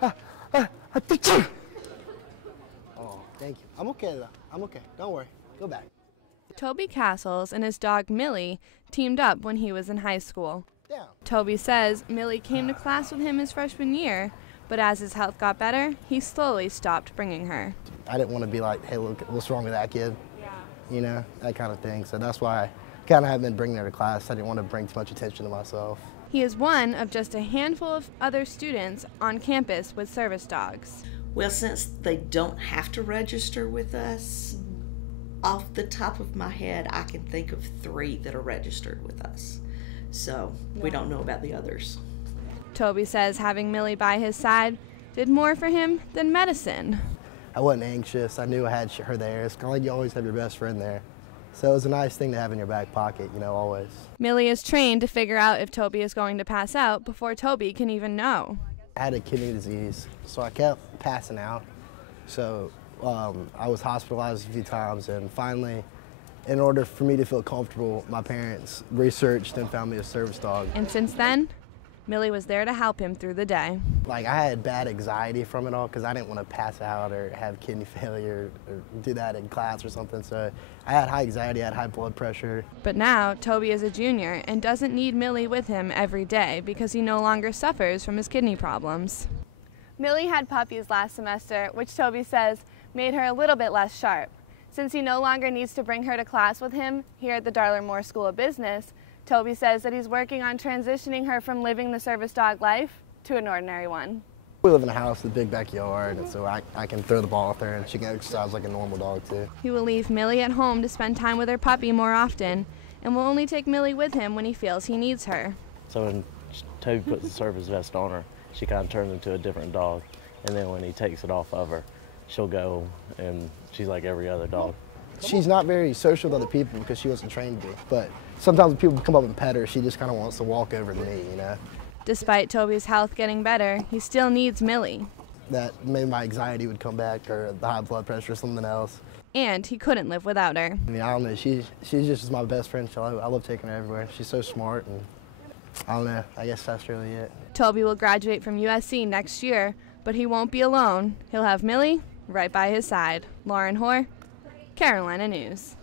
Oh, thank you. I'm okay though. I'm okay. Don't worry. Go back. Toby Cassels and his dog Millie teamed up when he was in high school. Down. Toby says Millie came to class with him his freshman year, but as his health got better, he slowly stopped bringing her. I didn't want to be like, hey, look, what's wrong with that kid? Yeah. You know, that kind of thing. So that's why I kind of have been bringing her to class. I didn't want to bring too much attention to myself. He is one of just a handful of other students on campus with service dogs. Well, since they don't have to register with us, off the top of my head, I can think of 3 that are registered with us. So we don't know about the others. Toby says having Millie by his side did more for him than medicine. I wasn't anxious. I knew I had her there. It's kind of like you always have your best friend there. So it was a nice thing to have in your back pocket, you know, always. Millie is trained to figure out if Toby is going to pass out before Toby can even know. I had a kidney disease, so I kept passing out. So I was hospitalized a few times, and finally, in order for me to feel comfortable, my parents researched and found me a service dog. And since then, Millie was there to help him through the day. Like, I had bad anxiety from it all because I didn't want to pass out or have kidney failure or do that in class or something. So I had high anxiety, I had high blood pressure. But now, Toby is a junior and doesn't need Millie with him every day because he no longer suffers from his kidney problems. Millie had puppies last semester, which Toby says made her a little bit less sharp. Since he no longer needs to bring her to class with him here at the Darla Moore School of Business, Toby says that he's working on transitioning her from living the service dog life to an ordinary one. We live in a house with a big backyard, and so I can throw the ball with her and she can exercise like a normal dog too. He will leave Millie at home to spend time with her puppy more often and will only take Millie with him when he feels he needs her. So when Toby puts the service vest on her, she kind of turns into a different dog, and then when he takes it off of her, she'll go and she's like every other dog. She's not very social with other people because she wasn't trained to be, but sometimes when people come up and pet her, she just kind of wants to walk over to me, you know. Despite Toby's health getting better, he still needs Millie. That maybe my anxiety would come back, or the high blood pressure or something else. And he couldn't live without her. I mean, I don't know, she's just my best friend. So I love taking her everywhere. She's so smart, and I don't know, I guess that's really it. Toby will graduate from USC next year, but he won't be alone. He'll have Millie right by his side. Lauren HOAR, Carolina News.